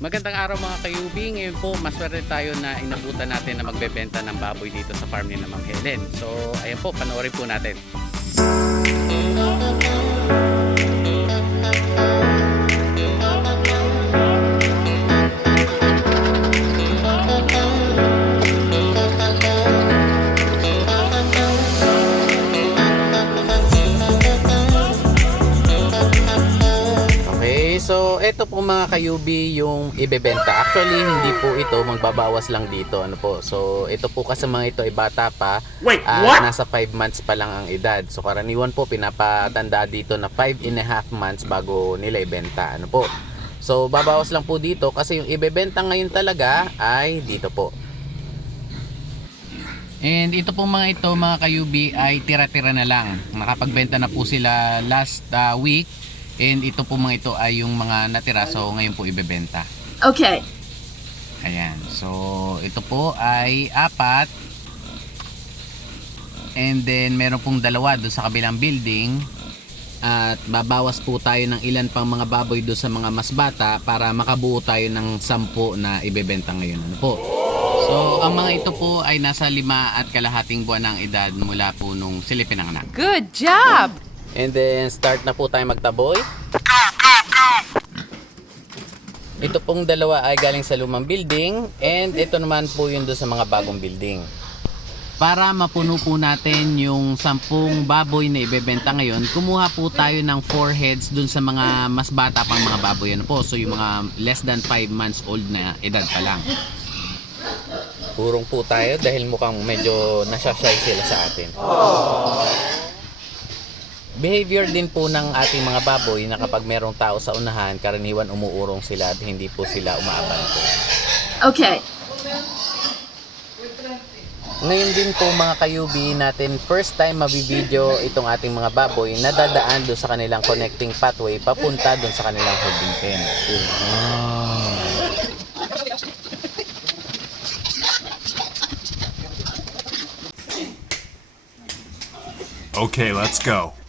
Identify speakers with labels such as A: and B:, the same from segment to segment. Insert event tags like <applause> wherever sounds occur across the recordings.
A: Magandang araw mga kayubi. Ngayon po, maswerte tayo na inabutan natin na magbebenta ng baboy dito sa farm ni na Ma'am Helen. So, ayan po, panoorin po natin. Ito po mga kayubi yung ibebenta. Actually, hindi po ito, magbabawas lang dito. Ano po? So, ito po kasi mga ito ay bata pa.
B: Wait,
A: at
B: what?
A: nasa 5 months pa lang ang edad. So, karaniwan po pinapatanda dito na 5 and a half months bago nila ibenta. Ano po? So, babawas lang po dito kasi yung ibebenta ngayon talaga ay dito po. And ito po mga ito mga kayubi ay tira-tira na lang. Nakapagbenta na po sila last uh, week. And ito po mga ito ay yung mga natira so ngayon po ibebenta.
C: Okay.
A: Ayan. So ito po ay apat. And then meron pong dalawa doon sa kabilang building. At babawas po tayo ng ilan pang mga baboy doon sa mga mas bata para makabuo tayo ng sampu na ibebenta ngayon. Ano po? So ang mga ito po ay nasa lima at kalahating buwan ng edad mula po nung sila pinanganak.
C: Good job.
A: And then start na po tayo magtaboy. Ito pong dalawa ay galing sa lumang building and ito naman po yung doon sa mga bagong building. Para mapuno po natin yung sampung baboy na ibebenta ngayon, kumuha po tayo ng 4 heads dun sa mga mas bata pang mga baboy. Ano po? So yung mga less than 5 months old na edad pa lang. Purong po tayo dahil mukhang medyo nasyashay sila sa atin. Behavior din po ng ating mga baboy na kapag merong tao sa unahan, karaniwan umuurong sila at hindi po sila umaabante.
C: Okay.
A: Ngayon din po mga kayubi natin, first time mabibideo itong ating mga baboy na dadaan doon sa kanilang connecting pathway papunta doon sa kanilang holding pen.
B: Okay, let's go.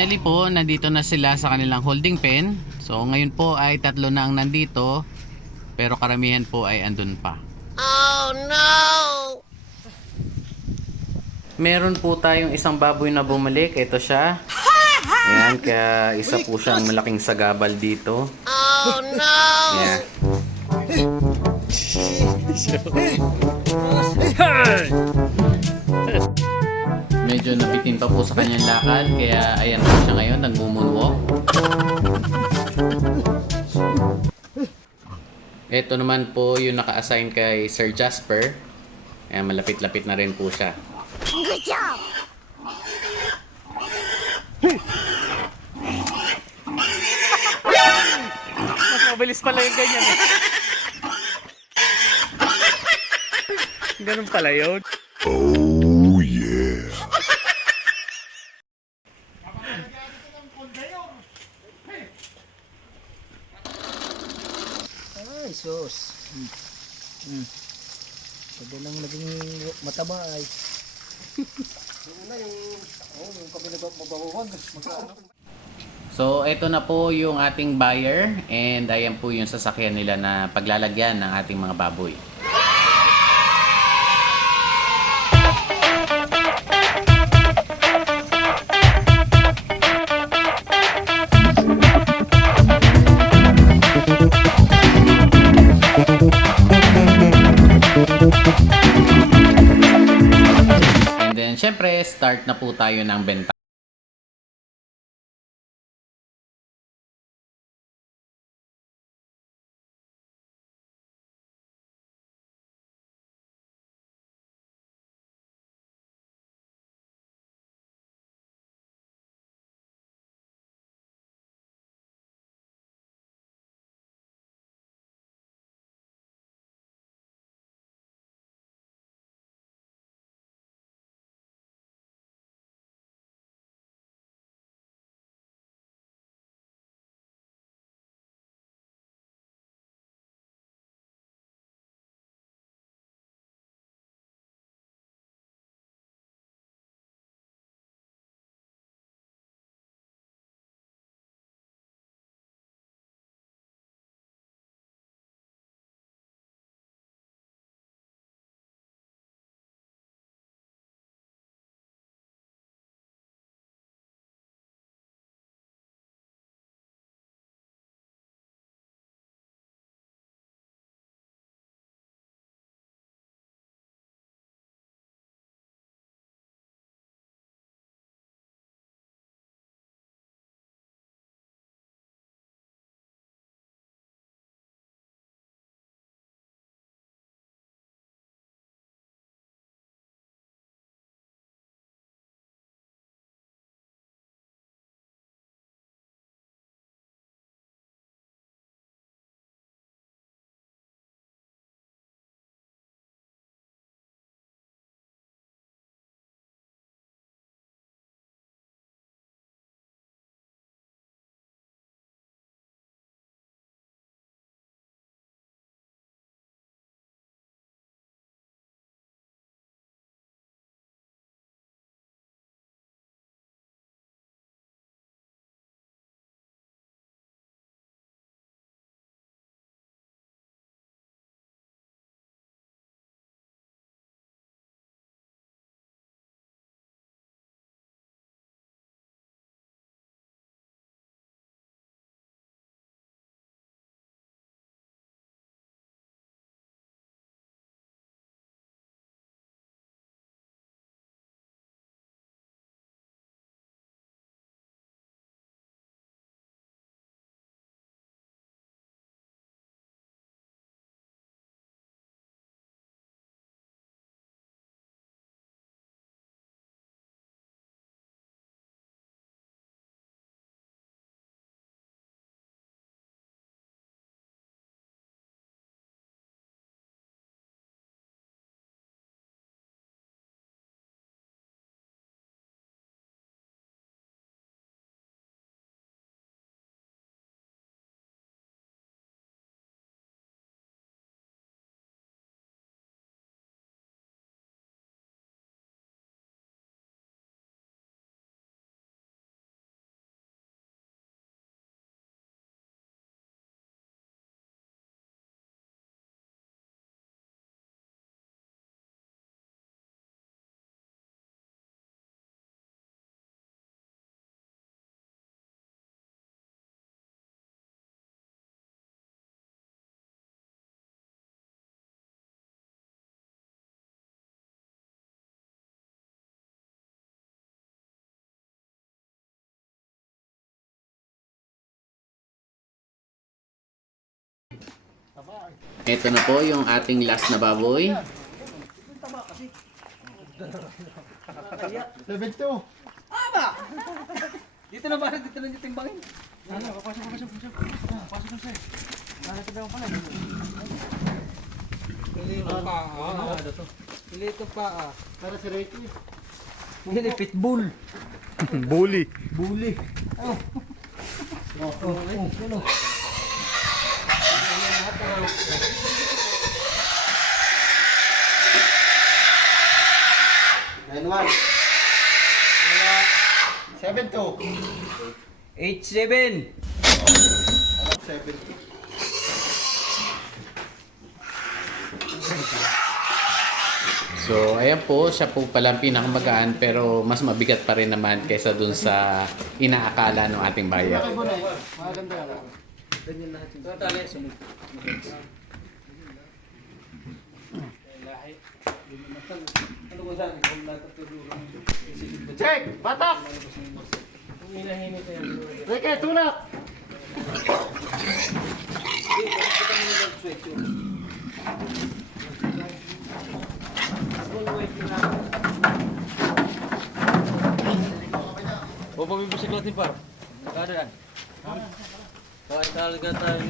A: Finally po, nandito na sila sa kanilang holding pen. So ngayon po ay tatlo na ang nandito, pero karamihan po ay andun pa. Oh no! Meron po tayong isang baboy na bumalik. Ito siya. <laughs> Ayan, kaya isa po siyang malaking sagabal dito. Oh no! Yeah. Medyo nabitin pa po sa kanyang lakad, kaya ayan po siya ngayon, nagmumunwalk. Ito naman po yung naka-assign kay Sir Jasper. Ayan, malapit-lapit na rin po siya.
C: Good job.
A: Mas mabilis pala yung ganyan eh. <laughs> Ganun pala yun.
D: Ay, sus. Hmm. Hmm. Pwede lang naging mataba ay.
A: So, ito na po yung ating buyer and ayan po yung sasakyan nila na paglalagyan ng ating mga baboy. Na po tayo ng benta. Ito na po yung ating last na baboy.
D: 72.
E: Dito na ba? Dito na yung timbangin. Pilito pa ah.
D: Para si Ricky.
E: Hindi, pitbull.
B: Bully.
D: Bully. Oh. Oh, oh, oh, oh. Nine one. Seven two.
E: 8-7.
D: Seven two.
A: So, ayan po, siya po pala ang pinakamagaan pero mas mabigat pa rin naman kaysa dun sa inaakala ng ating bayan.
D: Kay Maganda ka.
E: Ito tali, sunod. Ano.
D: Check! Batak! Ricky, tulak!
E: O, pabibisig natin par. Kada yan. Kahit talaga tayo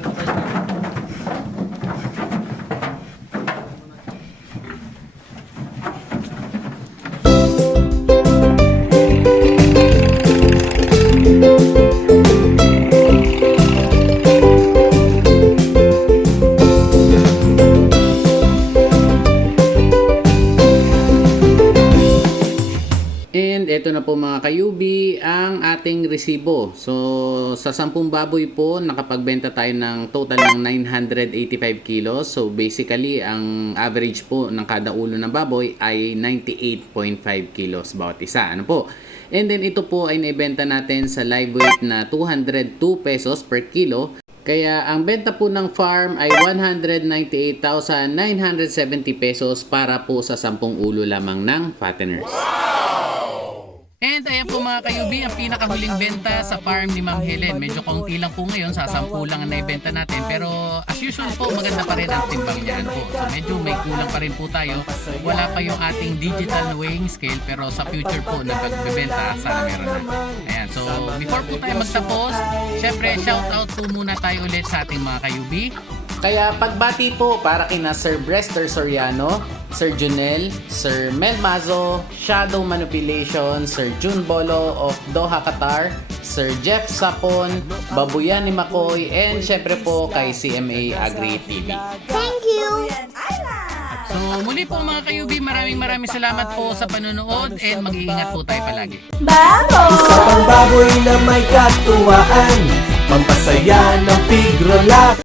A: eto na po mga kayubi ang ating resibo. So sa 10 baboy po nakapagbenta tayo ng total ng 985 kilos. So basically ang average po ng kada ulo ng baboy ay 98.5 kilos bawat isa. Ano po? And then ito po ay naibenta natin sa live weight na 202 pesos per kilo. Kaya ang benta po ng farm ay 198,970 pesos para po sa 10 ulo lamang ng fatteners. And ayan po mga kayubi, ang pinakahuling benta sa farm ni Ma'am Helen. Medyo kaunti lang po ngayon, sa 10 lang ang naibenta natin. Pero as usual po, maganda pa rin ang timbang niyan po. So medyo may kulang pa rin po tayo. Wala pa yung ating digital weighing scale, pero sa future po na sana meron na. Ayan, so before po tayo magtapos, syempre shout out po muna tayo ulit sa ating mga kayubi. Kaya pagbati po para kina Sir Brester Soriano, Sir Junel, Sir Mel Mazo, Shadow Manipulation, Sir Jun Bolo of Doha, Qatar, Sir Jeff Sapon, Babuyan ni Makoy, and syempre po kay CMA Agri TV.
C: Thank you.
A: So muli po mga kayubi, maraming maraming salamat po sa panonood and mag-iingat po tayo palagi.
F: Isa pang baboy na may katuwaan Pampasaya ng pigrolak